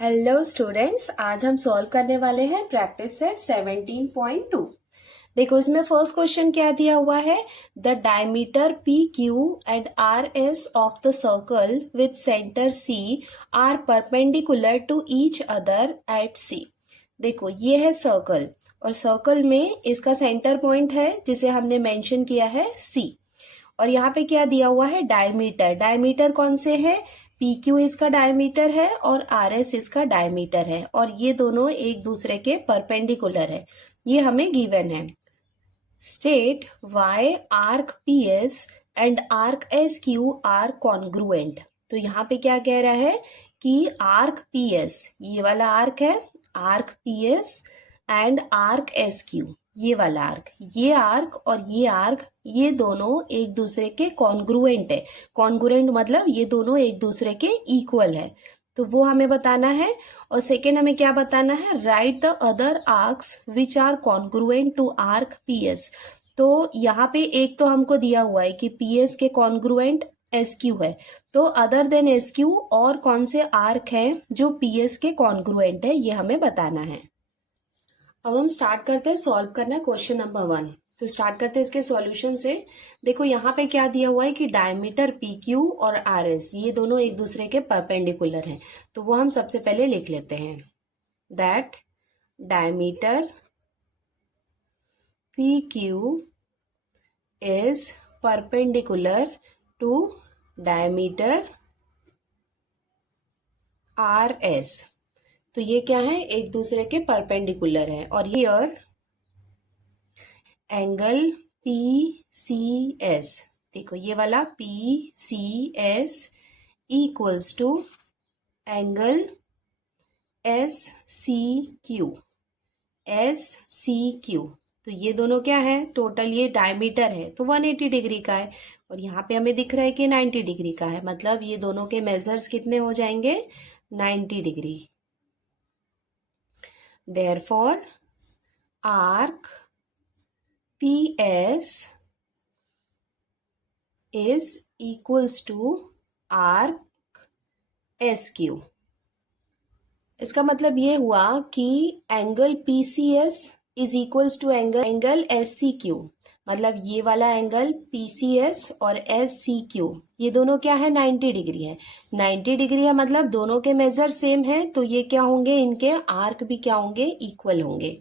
Hello students, आज हम solve करने वाले हैं प्रैक्टिस सेट 17.2। देखो इसमें फर्स्ट क्वेश्चन क्या दिया हुआ है। The diameter P Q and R S of the circle with centre C are perpendicular to each other at C. देखो ये है सर्कल और सर्कल में इसका सेंटर पॉइंट है जिसे हमने मेंशन किया है सी। और यहाँ पे क्या दिया हुआ है, डायमीटर। डायमीटर कौन से है, पी क्यू इसका डायमीटर है और आर एस इसका डायमीटर है और ये दोनों एक दूसरे के परपेंडिकुलर है, ये हमें गिवन है। State why arc P S and arc S Q are congruent. तो यहाँ पे क्या कह रहा है कि आर्क पी एस, ये वाला आर्क है arc P S, and arc S Q, ये वाला आर्क, ये आर्क और ये आर्क, ये दोनों एक दूसरे के कॉन्ग्रुएंट है। कॉन्ग्रुएंट मतलब ये दोनों एक दूसरे के इक्वल है, तो वो हमें बताना है। और सेकेंड हमें क्या बताना है, write the other arcs which are congruent to arc P S. तो यहाँ पे एक तो हमको दिया हुआ है कि पी एस के कॉन्ग्रुएंट एस क्यू है, तो अदर देन एस क्यू और कौन से आर्क हैं जो पी एस के कॉन्ग्रुएंट है, ये हमें बताना है। अब हम स्टार्ट करते हैं सॉल्व करना क्वेश्चन नंबर 1। तो स्टार्ट करते हैं इसके सॉल्यूशन से। देखो यहाँ पे क्या दिया हुआ है कि डायमीटर पी क्यू और आर एस ये दोनों एक दूसरे के परपेंडिकुलर हैं, तो वो हम सबसे पहले लिख लेते हैं। That diameter P Q is perpendicular to diameter R S. तो ये क्या है, एक दूसरे के परपेंडिकुलर है। और here angle P C S, देखो ये वाला P C S equals to angle S C Q, S C Q. तो ये दोनों क्या है, टोटल ये डायमीटर है तो 180 डिग्री का है और यहाँ पे हमें दिख रहा है कि 90 डिग्री का है, मतलब ये दोनों के मेजर्स कितने हो जाएंगे, 90 degree. Therefore arc P S is equals to arc S Q. इसका मतलब ये हुआ कि angle P C S is equals to angle S C Q. मतलब ये वाला एंगल पी सी एस और एस सी क्यू ये दोनों क्या है, 90 डिग्री है। 90 डिग्री है मतलब दोनों के मेजर सेम है, तो ये क्या होंगे, इनके आर्क भी क्या होंगे, इक्वल होंगे।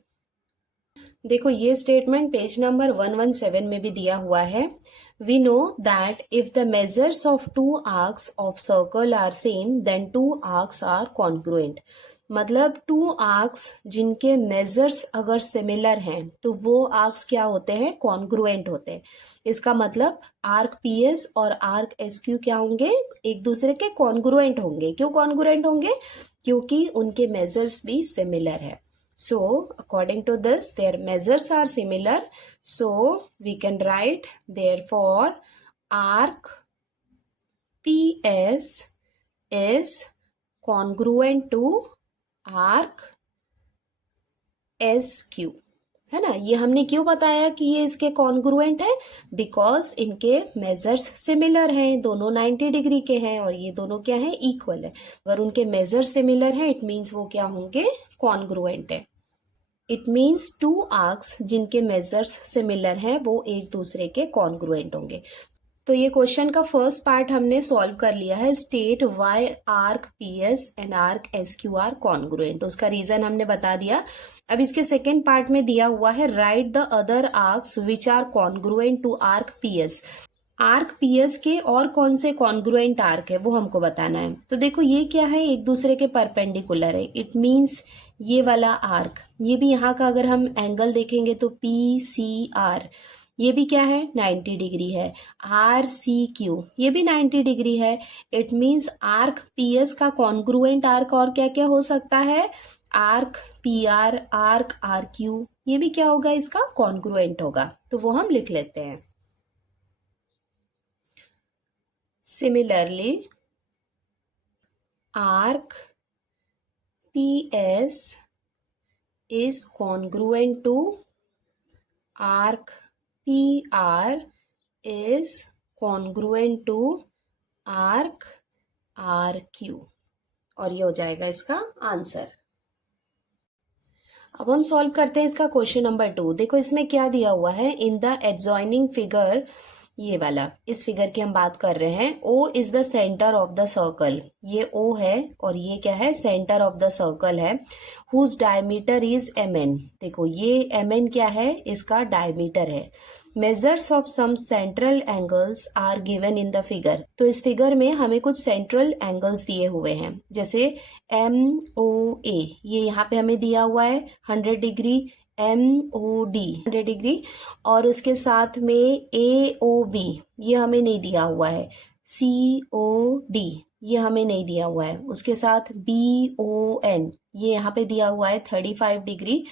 देखो ये स्टेटमेंट पेज नंबर 117 में भी दिया हुआ है। We know that if the measures of two arcs of circle are same, then two arcs are congruent. मतलब टू आर्क्स जिनके मेजर्स अगर सिमिलर हैं तो वो आर्क्स क्या होते हैं, कॉन्ग्रुएंट होते हैं। इसका मतलब आर्क पी एस और आर्क एस क्यू क्या होंगे, एक दूसरे के कॉन्ग्रुएंट होंगे। क्यों कॉन्ग्रुएंट होंगे, क्योंकि उनके मेजर्स भी सिमिलर है। So according to this their measures are similar, so we can write therefore arc PS is congruent to arc SQ, है ना। ये हमने क्यों बताया कि ये इसके कॉन्ग्रुएंट है, बिकॉज इनके मेजर्स सिमिलर हैं, दोनों 90 डिग्री के हैं और ये दोनों क्या है, इक्वल है। अगर उनके मेजर्स सिमिलर हैं इट मीन्स वो क्या होंगे, कॉन्ग्रुएंट है। इट मीन्स टू आर्क्स जिनके मेजर्स सिमिलर हैं वो एक दूसरे के कॉन्ग्रुएंट होंगे। तो ये क्वेश्चन का फर्स्ट पार्ट हमने सॉल्व कर लिया है। State why arc P S and arc S Q are congruent, उसका रीजन हमने बता दिया। अब इसके सेकेंड पार्ट में दिया हुआ है write the other arcs which are congruent to arc P S. Arc P S के और कौन से कॉन्ग्रुएंट आर्क है वो हमको बताना है। तो देखो ये क्या है, एक दूसरे के परपेंडिकुलर है। इट मीन्स ये वाला आर्क, ये भी यहाँ का अगर हम एंगल देखेंगे तो पी सी आर, ये भी क्या है, 90 डिग्री है। आर सी क्यू ये भी 90 डिग्री है। It means arc P S का कॉन्ग्रुएंट आर्क और क्या क्या हो सकता है, arc P R, arc R Q, ये भी क्या होगा, इसका कॉन्ग्रुएंट होगा। तो वो हम लिख लेते हैं। Similarly, arc PS is congruent to arc PR is congruent to arc RQ। और ये हो जाएगा इसका आंसर। अब हम सॉल्व करते हैं इसका क्वेश्चन नंबर 2। देखो इसमें क्या दिया हुआ है, इन द एडजॉइनिंग फिगर, ये वाला इस फिगर की हम बात कर रहे हैं। O is the centre of the circle, ये O है और ये क्या है, सेंटर ऑफ द सर्कल है। हुज डायमीटर इज mn, देखो ये mn क्या है, इसका डायमीटर है। Measures of some central angles are given in the figure, तो इस फिगर में हमें कुछ सेंट्रल एंगल्स दिए हुए हैं, जैसे MOA, ये यहाँ पे हमें दिया हुआ है 100 डिग्री, MOD 100 डिग्री, और उसके साथ में AOB ये हमें नहीं दिया हुआ है, COD ये हमें नहीं दिया हुआ है, उसके साथ BON ये यहाँ पे दिया हुआ है 35 डिग्री,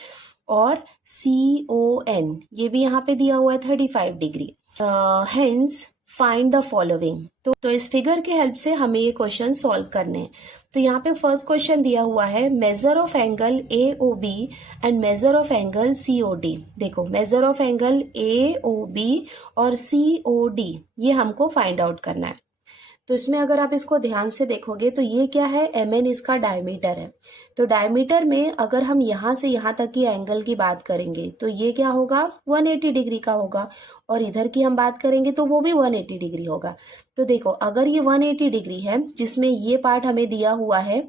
और CON ये भी यहाँ पे दिया हुआ है 35 degree. Hence find the following, तो इस फिगर के हेल्प से हमें ये क्वेश्चन सॉल्व करने हैं। तो यहाँ पे फर्स्ट क्वेश्चन दिया हुआ है measure of angle AOB and measure of angle COD। देखो मेजर ऑफ एंगल AOB और COD ये हमको फाइंड आउट करना है। तो इसमें अगर आप इसको ध्यान से देखोगे तो ये क्या है, mn इसका डायमीटर है। तो डायमीटर में अगर हम यहाँ से यहाँ तक की एंगल की बात करेंगे तो ये क्या होगा, 180 डिग्री का होगा, और इधर की हम बात करेंगे तो वो भी 180 डिग्री होगा। तो देखो अगर ये 180 डिग्री है, जिसमें ये पार्ट हमें दिया हुआ है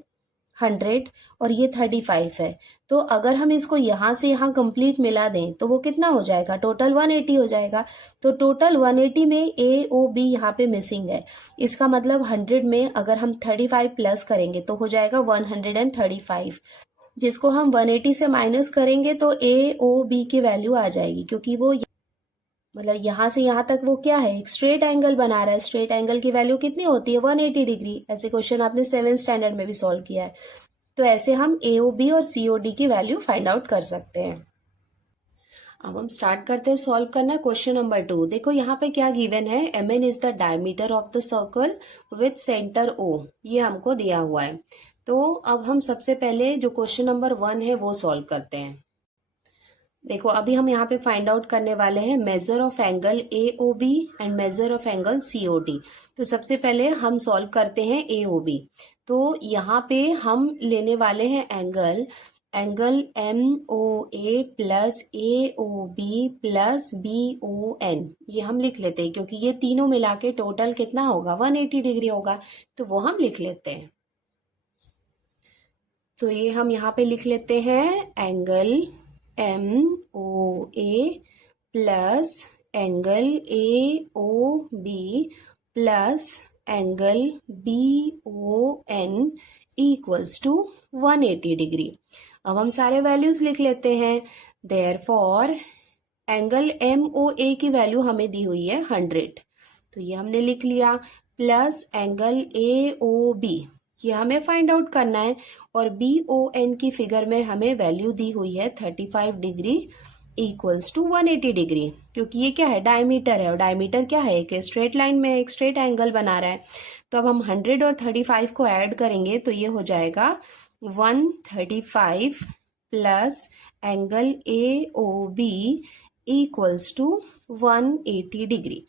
100 और ये 35 है, तो अगर हम इसको यहाँ से यहाँ कंप्लीट मिला दें तो वो कितना हो जाएगा, टोटल 180 हो जाएगा। तो टोटल 180 में AOB यहाँ पे मिसिंग है, इसका मतलब 100 में अगर हम 35 प्लस करेंगे तो हो जाएगा 135, जिसको हम 180 से माइनस करेंगे तो AOB की वैल्यू आ जाएगी, क्योंकि वो मतलब यहाँ से यहाँ तक वो क्या है, एक स्ट्रेट एंगल बना रहा है। स्ट्रेट एंगल की वैल्यू कितनी होती है, 180 डिग्री। ऐसे क्वेश्चन आपने 7th स्टैंडर्ड में भी सॉल्व किया है। तो ऐसे हम AOB और COD की वैल्यू फाइंड आउट कर सकते हैं। अब हम स्टार्ट करते हैं सॉल्व करना क्वेश्चन नंबर 2। देखो यहाँ पे क्या गिवन है, mn is the diameter of the circle with centre O, ये हमको दिया हुआ है। तो अब हम सबसे पहले जो क्वेश्चन नंबर 1 है वो सॉल्व करते हैं। देखो अभी हम यहाँ पे फाइंड आउट करने वाले हैं measure of angle AOB and measure of angle COD। तो सबसे पहले हम सॉल्व करते हैं AOB। तो यहाँ पे हम लेने वाले हैं angle MOA plus AOB plus BON, ये हम लिख लेते हैं क्योंकि ये तीनों मिला के टोटल कितना होगा, 180 डिग्री होगा, तो वो हम लिख लेते हैं। तो ये हम यहाँ पे लिख लेते हैं angle MOA plus angle AOB plus angle BON equals to 180 degree. अब हम सारे वैल्यूज लिख लेते हैं। देयरफॉर एंगल MOA की वैल्यू हमें दी हुई है 100, तो ये हमने लिख लिया, प्लस एंगल AOB ये हमें फाइंड आउट करना है, और BON की फिगर में हमें वैल्यू दी हुई है 35 डिग्री इक्वल्स टू 180 डिग्री, क्योंकि ये क्या है, डायमीटर है, और डायमीटर क्या है, एक स्ट्रेट लाइन में एक स्ट्रेट एंगल बना रहा है। तो अब हम 100 और 35 को ऐड करेंगे तो ये हो जाएगा 135 plus angle AOB equals to 180 degree.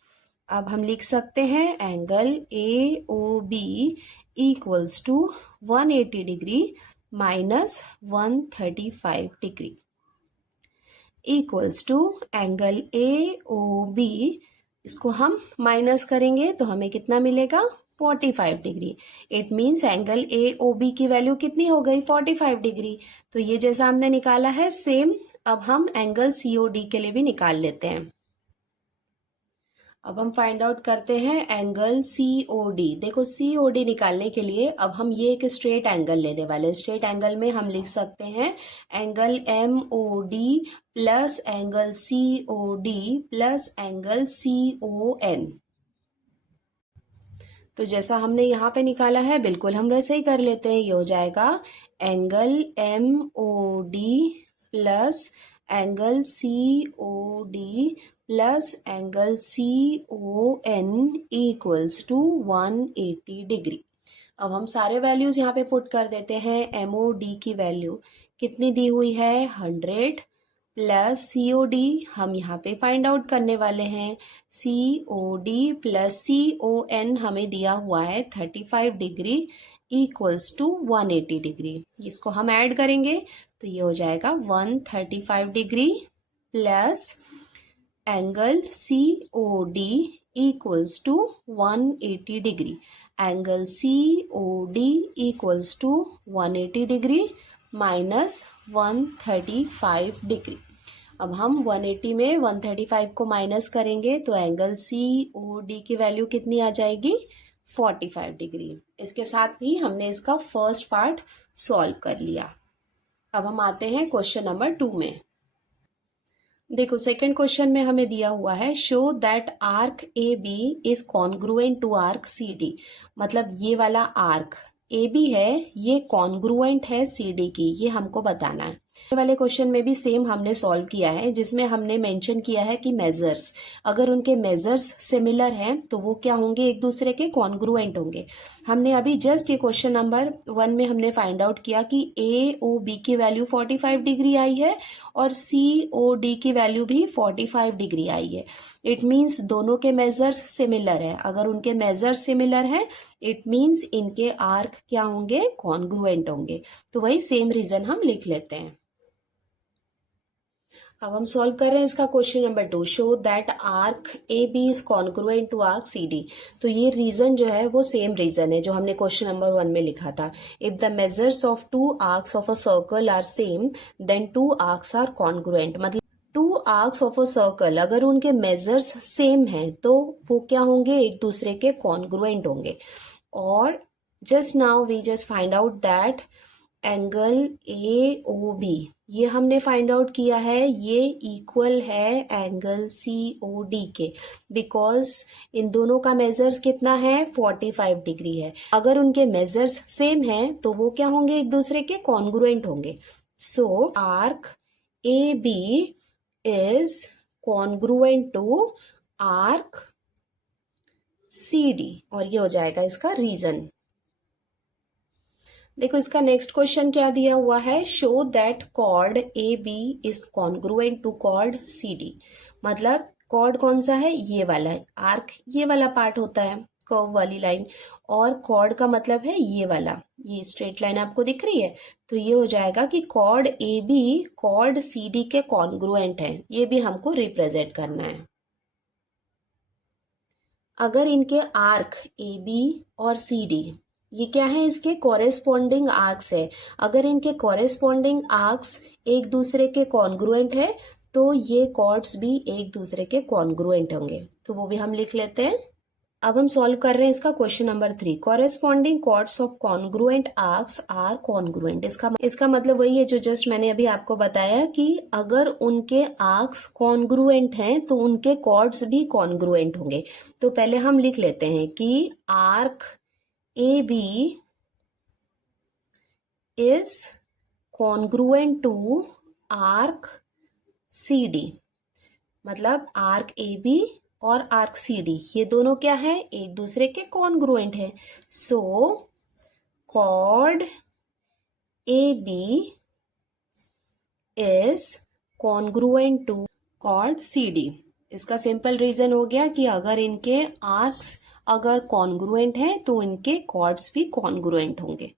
अब हम लिख सकते हैं angle AOB equals to 180 degree minus 135 degree equals to angle AOB, इसको हम माइनस करेंगे तो हमें कितना मिलेगा, 45 degree. It means angle AOB की वैल्यू कितनी हो गई, 45 डिग्री। तो ये जैसा हमने निकाला है सेम अब हम एंगल COD के लिए भी निकाल लेते हैं। अब हम फाइंड आउट करते हैं एंगल COD। देखो COD निकालने के लिए अब हम ये एक स्ट्रेट एंगल लेने वाले हैं। स्ट्रेट एंगल में हम लिख सकते हैं angle MOD plus angle COD plus angle CON। तो जैसा हमने यहाँ पे निकाला है बिल्कुल हम वैसे ही कर लेते हैं। ये हो जाएगा angle MOD plus angle COD plus angle CON equals to 180 degree. अब हम सारे वैल्यूज यहाँ पे पुट कर देते हैं। MOD की वैल्यू कितनी दी हुई है, 100 प्लस COD हम यहाँ पे फाइंड आउट करने वाले हैं। COD प्लस CON हमें दिया हुआ है 35 डिग्री इक्वल्स टू 180 डिग्री। इसको हम ऐड करेंगे तो ये हो जाएगा 135 degree plus angle COD equals to 180 degree. Angle COD equals to 180 degree minus 135 degree. अब हम 180 में 135 को माइनस करेंगे तो एंगल COD की वैल्यू कितनी आ जाएगी, 45 डिग्री। इसके साथ ही हमने इसका फर्स्ट पार्ट सॉल्व कर लिया। अब हम आते हैं क्वेश्चन नंबर 2 में। देखो सेकंड क्वेश्चन में हमें दिया हुआ है show that arc AB is congruent to arc CD। मतलब ये वाला आर्क AB है, ये कॉन्ग्रुएंट है CD की, ये हमको बताना है। ये वाले क्वेश्चन में भी सेम हमने सॉल्व किया है, जिसमें हमने मेंशन किया है कि मेजर्स, अगर उनके मेजर्स सिमिलर हैं तो वो क्या होंगे, एक दूसरे के कॉन्ग्रुएंट होंगे। हमने अभी जस्ट ये क्वेश्चन नंबर 1 में हमने फाइंड आउट किया कि AOB की वैल्यू 45 डिग्री आई है और COD की वैल्यू भी 45 डिग्री आई है। इट मीन्स दोनों के मेजर्स सिमिलर है। अगर उनके मेजर्स सिमिलर है इट मीन्स इनके आर्क क्या होंगे, कॉन्ग्रुएंट होंगे। तो वही सेम रीजन हम लिख लेते हैं। अब हम सॉल्व कर रहे हैं इसका question number 2। Show that arc AB is congruent to arc CD। तो ये रीजन जो है वो सेम रीजन है जो हमने क्वेश्चन नंबर 1 में लिखा था। If the measures of two arcs of a circle are same then two arcs are congruent. मतलब two arcs of a circle अगर उनके मेजर्स सेम हैं तो वो क्या होंगे, एक दूसरे के कॉन्ग्रुएंट होंगे। और just now we just find out that angle AOB ये हमने फाइंड आउट किया है, ये इक्वल है एंगल COD के, बिकॉज इन दोनों का मेजर्स कितना है, 45 डिग्री है। अगर उनके मेजर्स सेम हैं तो वो क्या होंगे, एक दूसरे के कॉन्ग्रुएंट होंगे। So arc AB is congruent to arc CD और ये हो जाएगा इसका रीजन। देखो इसका नेक्स्ट क्वेश्चन क्या दिया हुआ है, show that chord AB is congruent to chord CD। मतलब कॉर्ड कौन सा है, ये वाला है। आर्क ये वाला पार्ट होता है, कर्व वाली लाइन, और कॉर्ड का मतलब है ये वाला, ये स्ट्रेट लाइन आपको दिख रही है। तो ये हो जाएगा कि कॉर्ड AB कॉर्ड CD के कॉन्ग्रुएंट है। ये भी हमको रिप्रेजेंट करना है। अगर इनके आर्क AB और CD ये क्या है, इसके कॉरेस्पॉन्डिंग आर्क्स है। अगर इनके कॉरेस्पॉन्डिंग आर्क्स एक दूसरे के कॉन्ग्रुएंट है तो ये कॉर्ड्स भी एक दूसरे के कॉन्ग्रुएंट होंगे। तो वो भी हम लिख लेते हैं। अब हम सॉल्व कर रहे हैं इसका question number 3। Corresponding chords of congruent arcs are congruent. इसका मतलब वही है जो जस्ट मैंने अभी आपको बताया कि अगर उनके आर्क्स कॉन्ग्रुएंट हैं तो उनके कॉर्ड्स भी कॉन्ग्रुएंट होंगे। तो पहले हम लिख लेते हैं कि arc AB is congruent to arc CD। मतलब आर्क AB और आर्क CD ये दोनों क्या है, एक दूसरे के कॉन्ग्रुएंट है। So chord AB is congruent to chord CD। इसका सिंपल रीजन हो गया कि अगर इनके आर्क्स अगर कॉन्ग्रुएंट हैं तो इनके कॉर्ड्स भी कॉन्ग्रुएंट होंगे।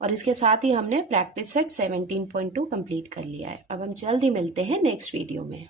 और इसके साथ ही हमने प्रैक्टिस सेट 17.2 कंप्लीट कर लिया है। अब हम जल्द ही मिलते हैं नेक्स्ट वीडियो में।